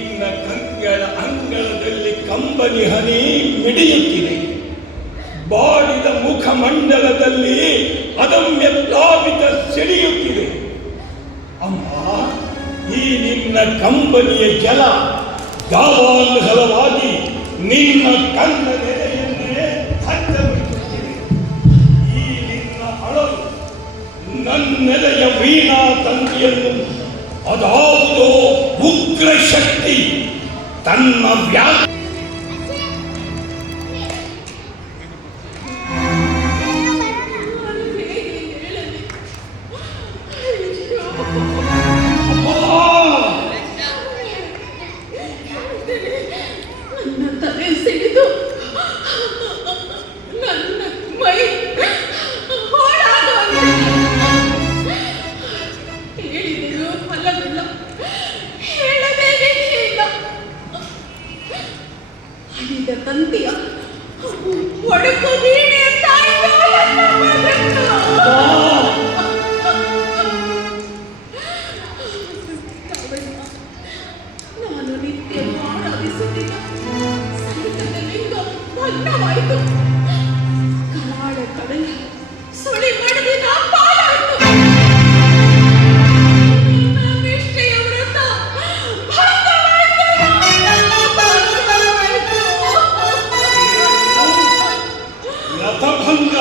ನಿನ್ನ ಕಂಗಳ ಅಂಗಳದಲ್ಲಿ ಕಂಬನಿ ಹನಿ ಮಿಡಿಯುತ್ತಿದೆ. ಬಾಡಿದ ಮುಖಮಂಡಲದಲ್ಲಿ ಅದಮ್ಯ ಪ್ಲಾವಿತ ಸೆಳೆಯುತ್ತಿದೆ. ಅಮ್ಮ, ಈ ನಿನ್ನ ಕಂಬನಿಯ ಜಲ ಗಾವಾಂಧಲವಾಗಿ ನಿನ್ನ ಕಣ್ಣ ನೆಲೆಯನ್ನೇ ಹಚ್ಚಬಿಡುತ್ತಿದೆ. ಈ ನಿನ್ನ ಅಳಲು ನನ್ನೆಲೆಯ ವೀಣಾ ತಂತಿಯನ್ನು ಅದಾವುದೋ ಉಗ್ರ ಶಕ್ತಿ ತನ್ನ ವ್ಯಾಪ್ತಿ ತಂತಿಯ ಒಡಕು ವೀಣೆ ನಾನು ನಿತ್ಯ ಆರಾಧಿಸುತ್ತಿದ್ದ ಸಂಗೀತದ ಲಿಂಗ ಭಗ್ನವಾಯಿತು. ಕರಾಳ ಕಡಲ ಸುಳಿ ಮಡದಿ ನಾ ಪಾಲಾಯಿತು. ರಥಭಂಗ,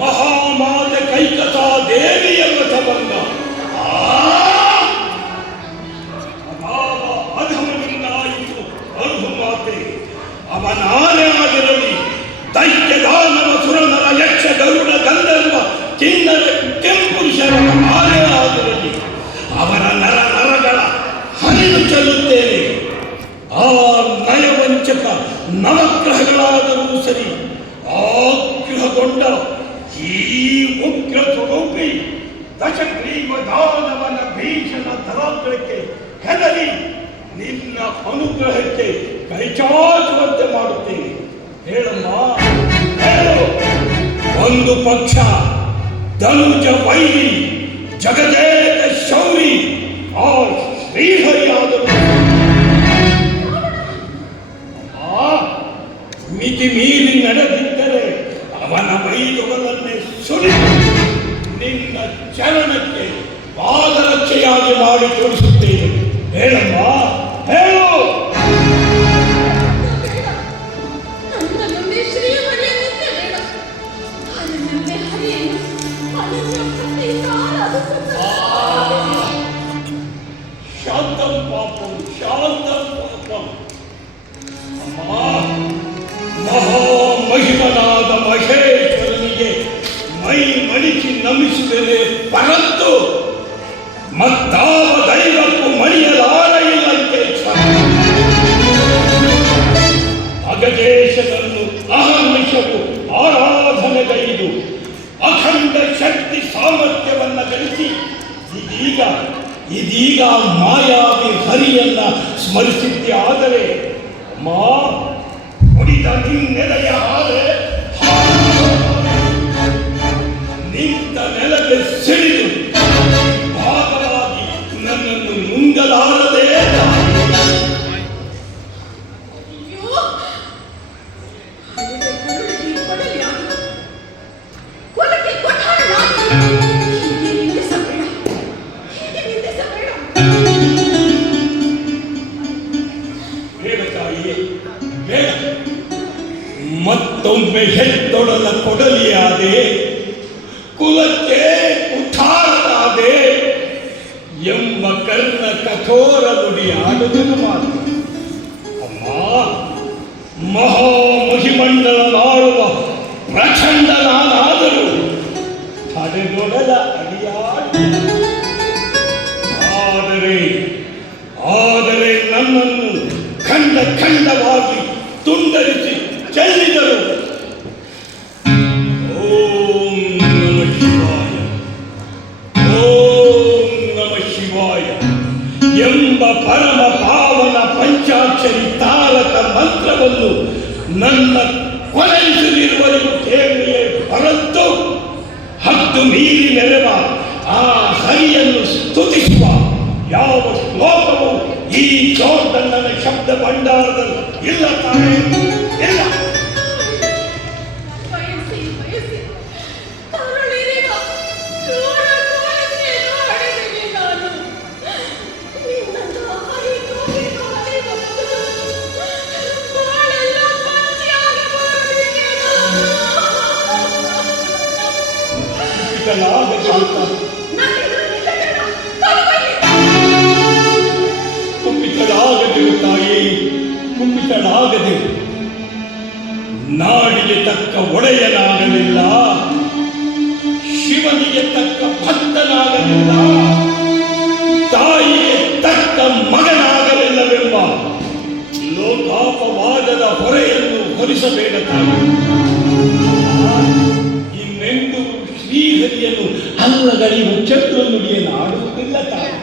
ಮಹಾಮಾತ ಕೈಕತಾ ದೇವಿಯ ರಥಭಂಗ. ಅಧಮನಿಂದಾಯಿತು ಅರ್ಹುಮಾತೆ. ಅವನಾರೇ ಆಗಿರಲಿ, ದೈತ್ಯ ದಾನವ ಸುರನರ ಯಕ್ಷ ಗರುಡ ಗಂಧರ್ವ ಕಿನ್ನರ ಕೆಂಪುರುಷರ ಆರೇ ಆಗಿರಲಿ, ಅವರ ನರ ನರಗಳ ಹರಿದು ಚೆಲ್ಲುತ್ತೇನೆ. ಆ ನಯವಂಚಕ ನವಗ್ರಹಗಳಾದರೂ ಸರಿ, ಆಗ್ರಹಗೊಂಡ ಈ ಉಗ್ರ ಸ್ವರೂಪಿ ದಶಗ್ರೀವ ದಾನವನ ಭೀಷಣ ತರಾಗ್ರಹಕ್ಕೆ ಹೆದರಿ ನಿನ್ನ ಅನುಗ್ರಹಕ್ಕೆ ಕೈಚಾಚುವಂತೆ ಮಾಡುತ್ತೇನೆ. ಹೇಳಮ್ಮ, ಹೇಳು. ಒಂದು ಪಕ್ಷ ಧನುಜ ವೈರಿ ಜಗದೇಕ ಶೌರಿ ಆ ಶ್ರೀಹರಿಯಾದರು ಮಿತಿ ಮೀರಿ ನಡೆದಿದ್ದರೆ ಅವನ ಮೈದೊಗಲನ್ನೇ ಸುರಿದು ನಿನ್ನ ಚರಣಕ್ಕೆ ಪಾದರಕ್ಷೆಯಾಗಿ ಮಾಡಿ ತೋರಿಸುತ್ತೇನೆ. ಹೇಳಮ್ಮ, ಹೇಳು. ಶಾಂತಂ ಪಾಪಂ ಶಾಂತಂ ಪಾಪಂ. ಅಮ್ಮ, ಮಹಾಮಹಿಮನಾದ ಮಹೇಶ್ವರನಿಗೆ ಮೈ ಮಡಿಸಿ ನಮಿಸಿದರೆ ಪರಂತು ಮತ್ತಾವ ದೈವಕ್ಕೂ ಮಣಿಯಲಾರೆಯಿಲ್ಲಂತೆ. ಅಗಜೇಶನನ್ನು ಅಹರ್ನಿಶವು ಆರಾಧನೆಗೈದು ಅಖಂಡ ಶಕ್ತಿ ಸಾಮರ್ಥ್ಯವನ್ನು ಗಳಿಸಿ ಇದೀಗ ಮಾಯಾವಿ ಹರಿಯನ್ನ ಸ್ಮರಿಸಿದ್ದೆ. ಆದರೆ ಮಾ ಹೊಡಿದ ನಿನ್ನೆಲೆಯ ಹಾರೆ ನಿಂತ ನೆಲಕ್ಕೆ ಸಿಡಿದು ಭಾಗವಾಗಿ ನನ್ನನ್ನು ನುಂಗಲಾರದೆ ಮತ್ತೊಮ್ಮೆ ಹೆತ್ತೊಡಲ ಕೊಡಲಿಯಾದೆ, ಕುಲಕ್ಕೆ ಉಠಾರನಾದೆ ಎಂಬ ಕರ್ಣ ಕಠೋರ ನುಡಿ ಆಡುವುದನ್ನು ಮಾತ್ರ. ಅಮ್ಮ, ಮಹಾಮಹಿಮಂಡಲ ನಾಡುವ ಪ್ರಚಂಡ ನಾನಾದರೂ ತಡೆದೊಡಲ ಅಡಿಯಾಡಿ. ಆದರೆ ನನ್ನನ್ನು ಖಂಡವಾಗಿ ತುಂಡರಿಸಿ ಚೆಲ್ಲಿದರು. ಓಂ ನಮಃ ಶಿವಾಯ, ಓಂ ನಮಃ ಶಿವಾಯ ಎಂಬ ಪರಮ ಪಾವನ ಪಂಚಾಕ್ಷರಿ ತಾರಕ ಮಂತ್ರವನ್ನು ನನ್ನ ಕೊನೆಯಿಸಲಿರುವವರೆಗೂ ಕೇಳಿಯೇ ಪರಂತು ಹತ್ತು ಮೀರಿ ಮೆರೆವ ಆ ಹರಿಯನ್ನು ಸ್ತುತಿಸುವ ಯಾವ ಶ್ಲೋಕವು ಈ ಜೋರ್ದಣ್ಣನ ಶಬ್ದ ಭಂಡಾರದಲ್ಲಿ ಇಲ್ಲ ತಾನೇ ಇಲ್ಲ. ಬಯಸಿ ಬಯಸಿ ಕರುಳಿರುವ ಕ್ರೂರ ಕೋರಿಕೆಯನ್ನು ಹಡೆದಿವೆ ನಾನು. ನಿನ್ನನ್ನು ಹರಿದು ಬಂದು ಬಾಳೆಲ್ಲ ಪಂಚಿಯಾಗಬಾರದಿದೆ ನಾನು. ಕುಪಿತಳಾಗದಿರು ತಾಯಿ, ಕುಪಿತಳಾಗದೆ. ನಾಡಿಗೆ ತಕ್ಕ ಒಡೆಯನಾಗಲಿಲ್ಲ, ಶಿವನಿಗೆ ತಕ್ಕ ಭಕ್ತನಾಗಲಿಲ್ಲ, ತಾಯಿಗೆ ತಕ್ಕ ಮಗನಾಗಲಿಲ್ಲವೆಂಬ ಲೋಕಾಪವಾದದ ಹೊರೆಯನ್ನು ಹೊರಿಸಬೇಡ ತಾಯಿ. ಇನ್ನೆಂದು ಶ್ರೀಹರಿಯನ್ನು ಅಲ್ಲಗಳೆಯುವ ಚಂದ್ರ ನುಡಿಯನ್ನು ಆಡುವುದಿಲ್ಲ ತಾಯಿ.